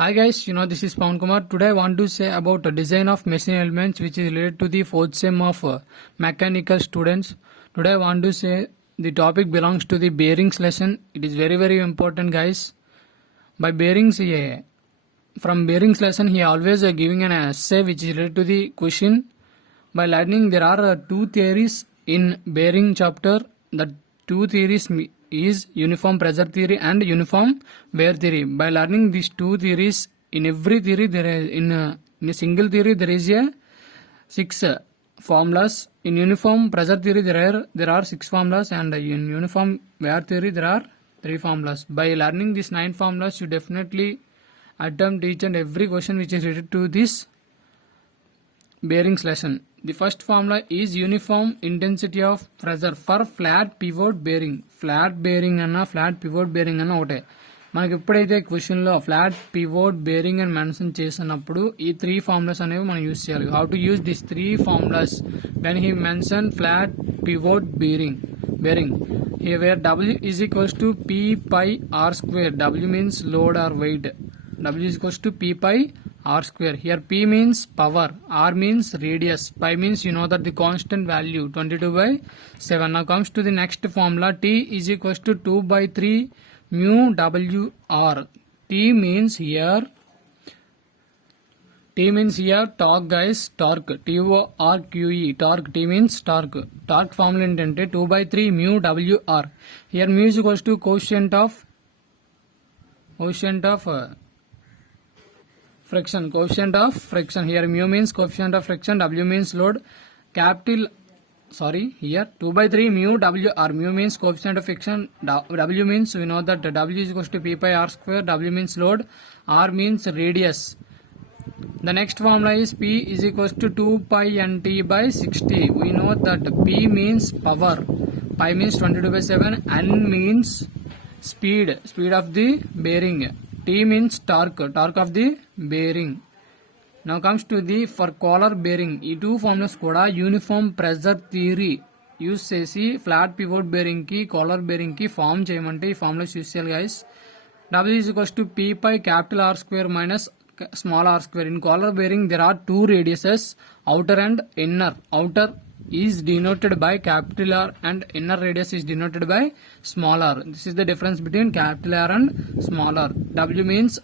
Hi guys, this is Pawan Kumar. Today I want to say about the design of machine elements which is related to the fourth sem of mechanical students. Today I want to say the topic belongs to the bearings lesson. It is very important guys. By bearings, from bearings lesson he always giving an essay which is related to the question. By learning there are two theories in bearing chapter. The two theories is uniform pressure theory and uniform wear theory. By learning these two theories, in every theory there is in a single theory there is a six formulas. In uniform pressure theory there are six formulas, and in uniform wear theory there are three formulas. By learning these nine formulas, you definitely attempt each and every question which is related to this bearings lesson. The first formula is uniform intensity of pressure for flat pivot bearing. Flat bearing అన్న flat pivot bearing అన్న ఒకటే. మనకి ఎప్పుడైతే క్వశ్చన్లో flat pivot bearing అని మెన్షన్ చేసినప్పుడు ఈ three formulas అనేవి మనం యూజ్ చేయాలి. How to use this three formulas when he mention flat pivot bearing here where W is equals to P pi R square. W means load or weight. W is equals to P pi R square. Here P means power, R means radius, pi means that the constant value 22/7. Now comes to the next formula. T is equals to 2/3 mu W R. T means here torque guys, torque, T-O-R-Q-E, torque. T means torque. Torque formula ఏంటంటే 2/3 mu WR. Here mu is equals to coefficient of friction. Here mu means coefficient of friction, W means load. Here 2/3 mu WR. Mu means coefficient of friction, W means we know that W is equals to P pi R square. W means load, R means radius. The next formula is P is equals to 2 pi NT/60. We know that P means power, pi means 22/7, N means speed of the bearing, T means torque of the bearing. Now comes to the for collar bearing. ఈ two formulas కూడా uniform pressure theory use చేసి flat pivot bearing కి caller bearing కి ఫార్మ్ చేయమంటే ఈ formulas use చేయాలి guys. W is equals to P pi capital R square minus small r square. In collar bearing there are two radiuses, outer and inner. Outer is denoted by capital R and inner radius is denoted by small r. This is the difference between capital R and small r. W means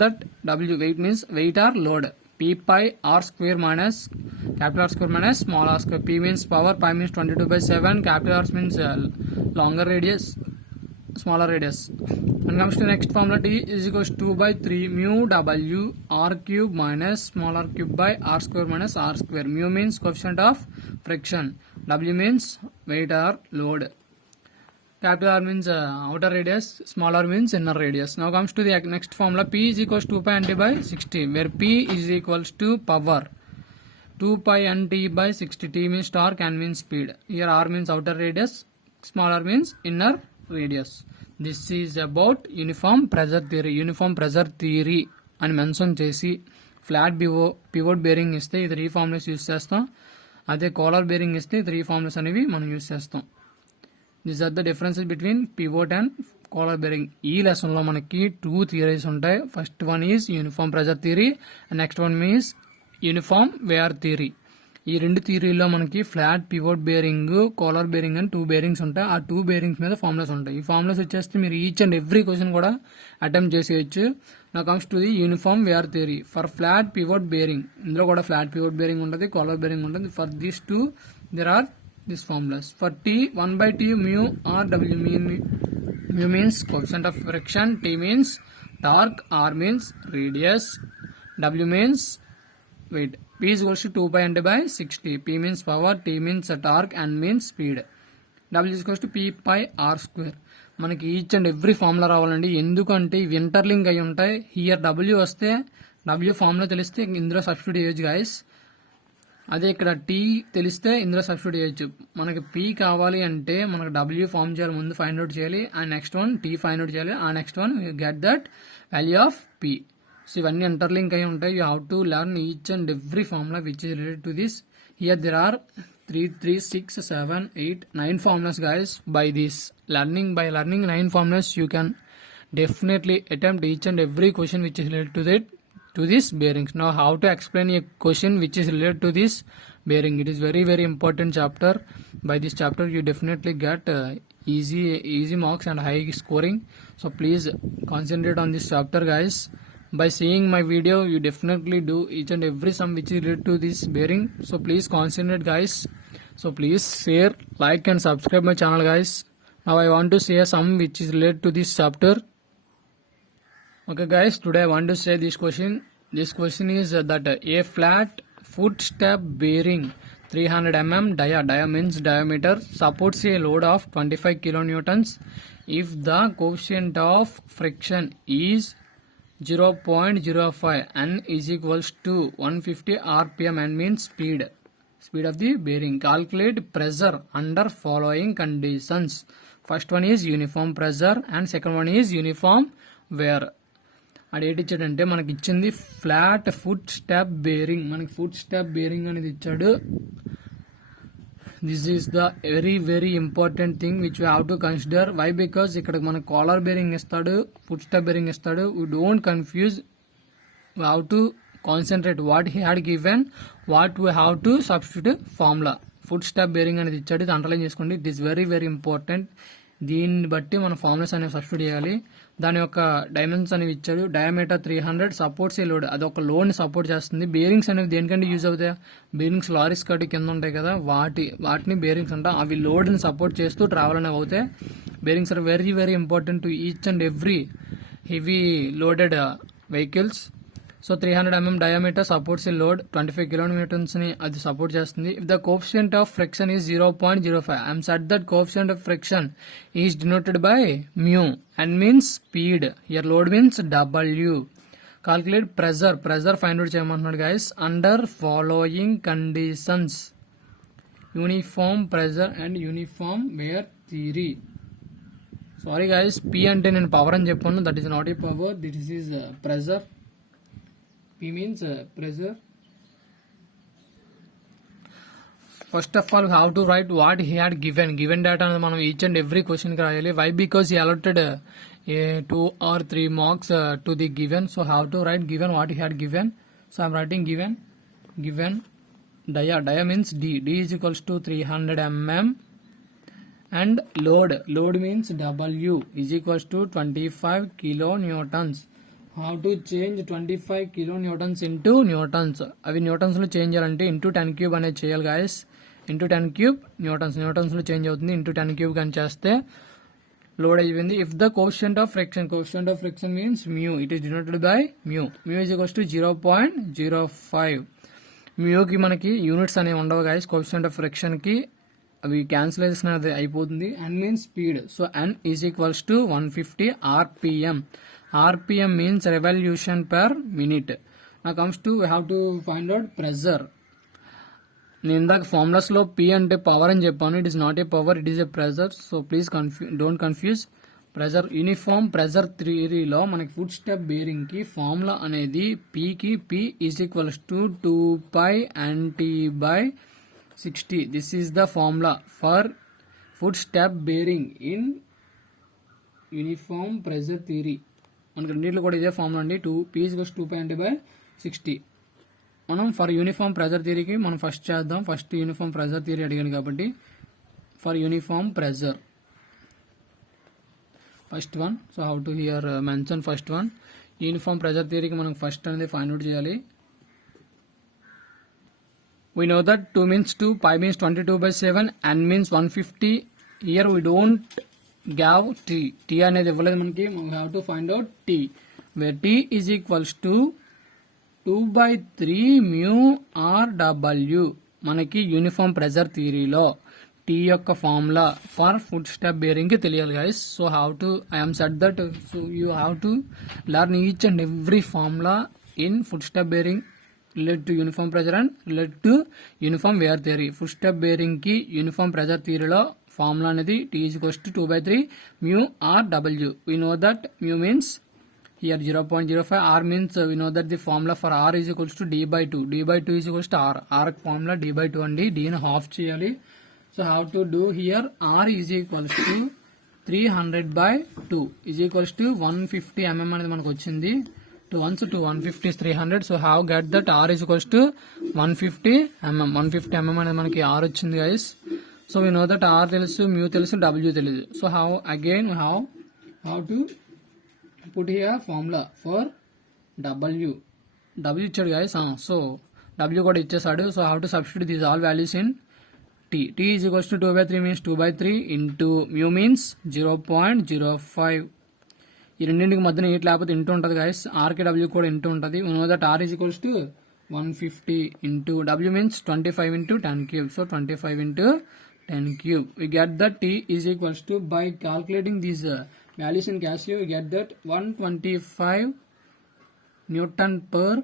that W weight means weight or load. P pi R square minus capital R square minus small r square. P means power, pi means 22/7, capital R means longer radius, smaller radius. When comes to next formula, T is equals to 2/3 mu W R cube minus small r cube by R square minus R square. Mu means coefficient of friction, W means weight or load, capital R means outer radius, small r means inner radius. Now comes to the next formula. P is equals to 2 pi NT/60, where P is equals to power, 2 pi NT/60. T means torque, N means speed. Here R means outer radius, small r means inner radius. This is about uniform pressure theory అని mention చేసి flat pivot bearing ఇస్తే ఈ three formulas use చేస్తాం. అదే collar bearing ఇస్తే three formulas అనేవి మనం use చేస్తాం. These are the differences between pivot and collar bearing. ఈ లెసన్ లో మనకి టూ థియరీస్ ఉంటాయి. First one is uniform pressure theory and next one is uniform wear theory. ఈ రెండు థియరీలో మనకి flat pivot bearing, collar bearing అని టూ బేరింగ్స్ ఉంటాయి. ఆ టూ బేరింగ్స్ మీద ఫార్ములాస్ ఉంటాయి. ఈ ఫార్ములాస్ వచ్చేస్తే మీరు ఈచ్ అండ్ ఎవ్రీ క్వశ్చన్ కూడా అటెంప్ట్ చేసేయచ్చు. Now comes to the uniform wear theory for flat pivot bearing. ఇందులో కూడా ఫ్లాట్ పివోట్ బేరింగ్ ఉంటుంది, కాలర్ బేరింగ్ ఉంటుంది. For these two there are this formulas. For T 1/T mu R W. Mu means coefficient of friction, T means torque, R means radius, W means weight. P is equals to 2 pi NT/60. P means power, T means torque, N means speed. W is equals to P pi R square. మనకి each and every formula రావాలండి. ఎందుకంటే ఇవి ఇంటర్లింక్ అయి ఉంటాయి. Here W వస్తే W formula తెలిస్తే ఇందులో సబ్స్టిట్యూట్ చేయొచ్చు గైస్. అదే ఇక్కడ T తెలిస్తే ఇందులో సబ్స్టిట్యూట్ చేయొచ్చు. మనకి P కావాలి అంటే మనకు W ఫార్మ్ చేయాలి, ముందు ఫైండ్ అవుట్ చేయాలి. ఆ next one T find out చేయాలి. ఆ next one get that value of P. So ఇవన్నీ ఇంటర్లింక్ అయి ఉంటాయి. You have to learn each and every formula which is related to this. Here there are 3, 6, 7, 8, 9 formulas guys. By learning 9 formulas you can definitely attempt each and every question which is related to this bearings. Now how to explain a question which is related to this bearing? It is very important chapter. By this chapter you definitely get easy marks and high scoring. So please concentrate on this chapter, guys. By seeing my video you definitely do each and every sum which is related to this bearing. So please concentrate, guys. So please share, like and subscribe my channel, guys. Now I want to say a sum which is related to this chapter. Okay, guys, today I want to say this question. This question is that a flat footstep bearing 300 mm dia means diameter supports a load of 25 kilonewtons if the coefficient of friction is 0.05 n is equals to 150 rpm and means speed of the bearing. Calculate pressure under following conditions. First one is uniform pressure and second one is uniform wear. అది ఏంటి ఇచ్చాడంటే మనకి ఇచ్చింది flat foot step bearing. మనకి foot step bearing అనేది ఇచ్చాడు. This is the very important thing which we have to consider. Why? Because ఇక్కడ మనకు కాలర్ బేరింగ్ ఇస్తాడు, ఫుట్ స్టాప్ బేరింగ్ ఇస్తాడు. We don't confuse. We have to concentrate what he had given, what we have to substitute formula. Foot step bearing అనేది ఇచ్చాడు, ఇది underline చేసుకోండి. It is very important. దీన్ని బట్టి మన ఫార్ములాస్ అనేవి సబ్స్టిట్యూట్ చేయాలి. దాని యొక్క డైమెన్షన్స్ అనేవి ఇచ్చాడు. డయామీటర్ 300 సపోర్ట్స్ ఏ లోడ్, అది ఒక లోడ్ని సపోర్ట్ చేస్తుంది. బేరింగ్స్ అనేవి దేనికంటే యూజ్ అవుతాయి? బేరింగ్స్ లారీస్ కట్టి కింద ఉంటాయి కదా, వాటిని బేరింగ్స్ అంటాం. అవి లోడ్ని సపోర్ట్ చేస్తూ ట్రావెల్ అనేవి అవుతాయి. Bearings are very important to each and every heavy loaded vehicles. So 300 mm diameter supports a load 25 kilonewtons ని అది సపోర్ట్ చేస్తుంది. If the coefficient of friction is 0.05, I am said that coefficient of friction is denoted by mu and means speed. Here load means W. Calculate pressure find out చేయమంటున్నాడు, guys. Under following conditions, uniform pressure and uniform wear theory. Sorry guys, P అంటే నేను పవర్ అని చెప్పాను. That is not a power, this is pressure. P means pressure. First of all, how to write what he had given data అనేది మనం each and every question కి రాయాలి. Why? Because he allotted 2 or 3 marks to the given. So how to write given what he had given? So I am writing given dia means D is equals to 300 mm and load means W is equals to 25 kilonewtons. How to change 25 kilonewtons into newtons? అవి న్యూటన్స్ లో చేంజ్ చేయాలంటే ఇంటూ 10 క్యూబ్ అనేది చేయాలి, guys. Into 10 cube Newton's లో చేంజ్ అవుతుంది. ఇంటూ 10 క్యూబ్ కానీ చేస్తే లోడ్ అయిపోయింది. If the coefficient of friction means mu, it is denoted by mu is equals to 0.05. మ్యూకి మనకి యూనిట్స్ అనేవి ఉండవు, గాయస్. కోఎఫిషియంట్ ఆఫ్ ఫ్రిక్షన్ కి అవి క్యాన్సిలేషన్ అనేది అయిపోతుంది. n means speed. So n is equals to 150 rpm. RPM means revolution per minute. Now comes to we have to find out pressure. నేను ఇందాక ఫార్ములాస్ లో P అంటే పవర్ అని చెప్పాను. It is not a power, it is a pressure. So please don't confuse. Pressure uniform pressure థియరీలో మనకి foot step bearing కి formula అనేది P is equals to 2πnt/60. This is the formula for foot step bearing in uniform pressure theory. మనకి రెండింటిలో కూడా ఇదే formula అండి. P is 2πnt/60. మనం ఫర్ యూనిఫామ్ ప్రెజర్ థియరీకి మనం ఫస్ట్ చేద్దాం. ఫస్ట్ యూనిఫామ్ ప్రెజర్ థియరీ అడిగాను కాబట్టి for uniform pressure first one. So how to here mention first one. Uniform pressure థియరీకి మనం ఫస్ట్ అనేది ఫైండ్ అవుట్ చేయాలి. We know that 2 means 2, pi means 22/7, n means 150. Here we don't have t అనేది ఇవ్వలేదు మనకి. we have to find out t, where t is equals to 2/3 mu r w. మనకి uniform pressure థియరీలో T యొక్క formula for foot step bearing కి తెలియాలి, guys. So how to I'm set that. So you have to learn each and every formula in foot step bearing relate to uniform pressure and relate to uniform wear theory. Foot step bearing కి uniform pressure థియరీలో formula అనేది T is equals to 2/3 mu r w. We know that mu means here 0.05, r means we know that the formula for r is equals to d/2. d/2 is equals to r formula d/2 అండి. d ని హాఫ్ చేయాలి. So how to do here? R is equals to 300/2 is equals to 150 mm అనేది మనకు వచ్చింది. 2 ones 2 150 is 300. So how get that r is equals to 150 mm. 150 mm అనేది మనకి r వచ్చింది guys. So we know that r తెలుసు, mu తెలుసు, w తెలుసు. So how again how to put here formula for w ఇచ్చాడు guys. So w కూడా ఇచ్చేసాడు. So how to substitute these all values in t is equals to 2/3 means 2/3 into mu means 0.05. ఈ రెండింటికి మధ్యన ఎయిట్ లేకపోతే ఇంటూ ఉంటుంది గైస్. ఆర్కి డబ్ల్యూ కూడా ఇంటూ ఉంటుంది. We know that R is equals to 150 into W means 25 into 10 cube. సో 25 into 10 cube. We get that t is equals to, by calculating these values in Casio, we get that 125 Newton per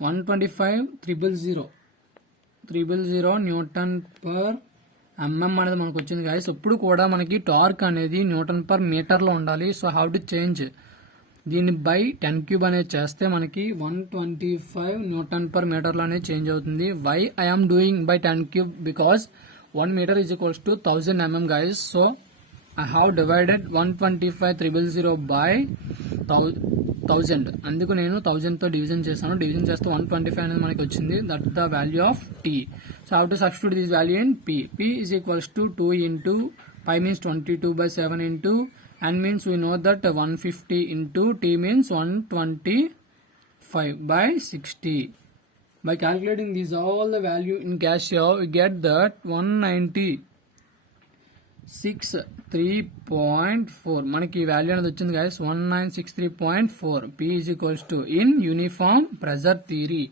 125,000 Newton per mm అనేది మనకు వచ్చింది గైస్. ఇప్పుడు కూడా మనకి టార్క్ అనేది Newton per metre లో ఉండాలి. సో హౌ టు చేంజ్ దీన్ని బై 10 క్యూబ్ అనేది చేస్తే మనకి 125 న్యూటన్ పర్ మీటర్ లో అనేది చేంజ్ అవుతుంది. Why I'm doing by 10 cube because 1 meter is equals to 1000 mm guys. So I have divided 125,000 by 1000. అందుకు నేను 1000 తో డివిజన్ చేశాను. డివిజన్ చేస్తే 125 అనేది మనకి వచ్చింది. That the value of t. So how to substitute this value in p. P is equals to 2 into pi means 22/7 into n means we know that 150 into t means 125/60. By calculating these all the value in Casio, we get that 196.3.4. మనకి value అనేది వచ్చింది guys 1963.4. P is equals to in uniform pressure theory.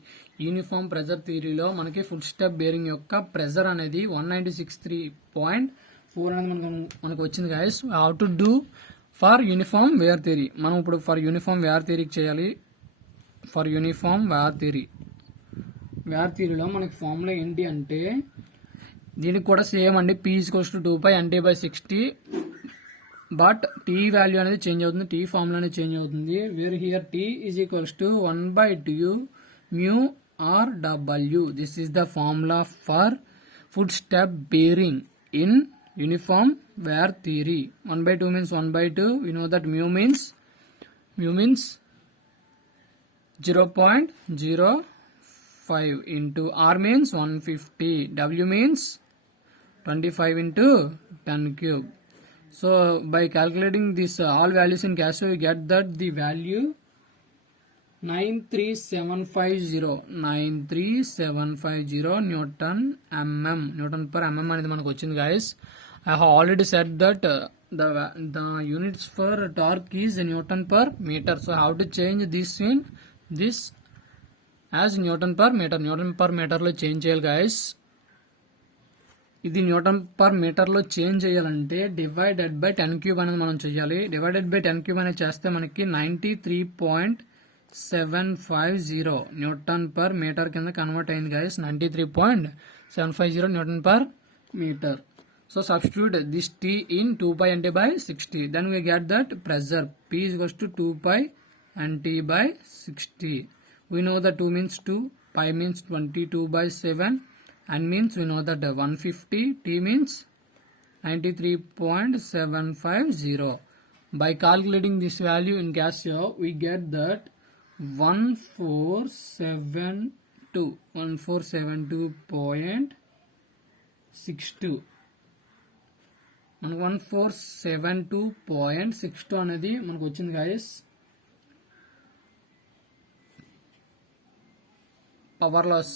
Uniform pressure థియరీలో మనకి full step bearing యొక్క pressure అనేది 1963.4 అనేది మనకు వచ్చింది guys. How to do for uniform wear theory. మనం ఇప్పుడు ఫర్ యూనిఫామ్ వేర్ థియరీకి చేయాలి. ఫర్ యూనిఫామ్ వేర్ థియరీలో మనకి ఫార్ములా ఏంటి అంటే దీనికి కూడా సేమ్ అండి. P is equals to 2 pi NT/60. But T value అనేది చేంజ్ అవుతుంది. టీ ఫార్ములా అనేది చేంజ్ అవుతుంది. Where here T is equals to 1/2 mu r w. This is the formula for footstep bearing in uniform wear theory. 1/2 means 1/2. We know that mu means 0.05 into r means 150. W means 25 into 10 cube. So by calculating this all values in Casio, we get that the value 93750 Newton per mm అనేది మనకు వచ్చింది guys. I have already said that the units for torque is Newton per meter. So how to change this in this as Newton per meter. Newton per meter లో చేంజ్ చేయాలి guys. ఇది Newton per metre లో చేంజ్ చేయాలంటే divided by 10 క్యూబ్ అనేది మనం చేయాలి. Divided by 10 క్యూబ్ అనేది చేస్తే మనకి 93.750 న్యూటన్ పర్ మీటర్ కింద కన్వర్ట్ అయింది guys. 93.750 newton per metre. So substitute this t in 2 pi NT/60. Then we get that pressure P is equals to 2 pi NT/60. We know that 2 means 2, pi means 22/7. And means we know that 150, t means 93.750. By calculating this value in Casio, we get that 1472.62. మనకు 1472.62 అనేది మనకు వచ్చింది guys. Power loss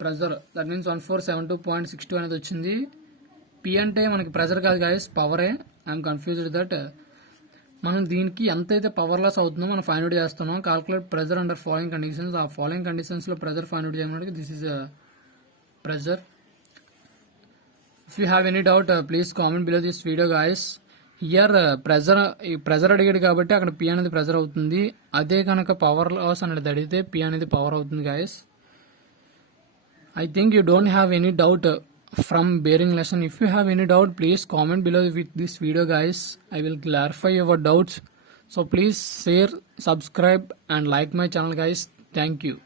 pressure that means 1472.62 అనేది వచ్చింది. P అంటే మనకి pressure కాదు guys, పవరే. ఐఎమ్ కన్ఫ్యూజ్డ్ దట్ మనం దీనికి ఎంతైతే పవర్ లాస్ అవుతుందో మనం ఫైండ్ అవుట్ చేస్తున్నాం. Calculate pressure under following conditions. ఆ ఫాలోయింగ్ కండిషన్స్ లో ప్రెజర్ ఫైండ్ అవుట్ చేయడానికి this is pressure. If you have any doubt please comment below this video guys. Here pressure అడిగాడు కాబట్టి అక్కడ P అనేది ప్రెజర్ అవుతుంది. అదే కనుక పవర్ లాస్ అనేది అడిగితే P అనేది పవర్ అవుతుంది guys. I think you don't have any doubt from bearing lesson. If you have any doubt, please comment below with this video guys. I will clarify your doubts. So please share, subscribe and like my channel guys. Thank you.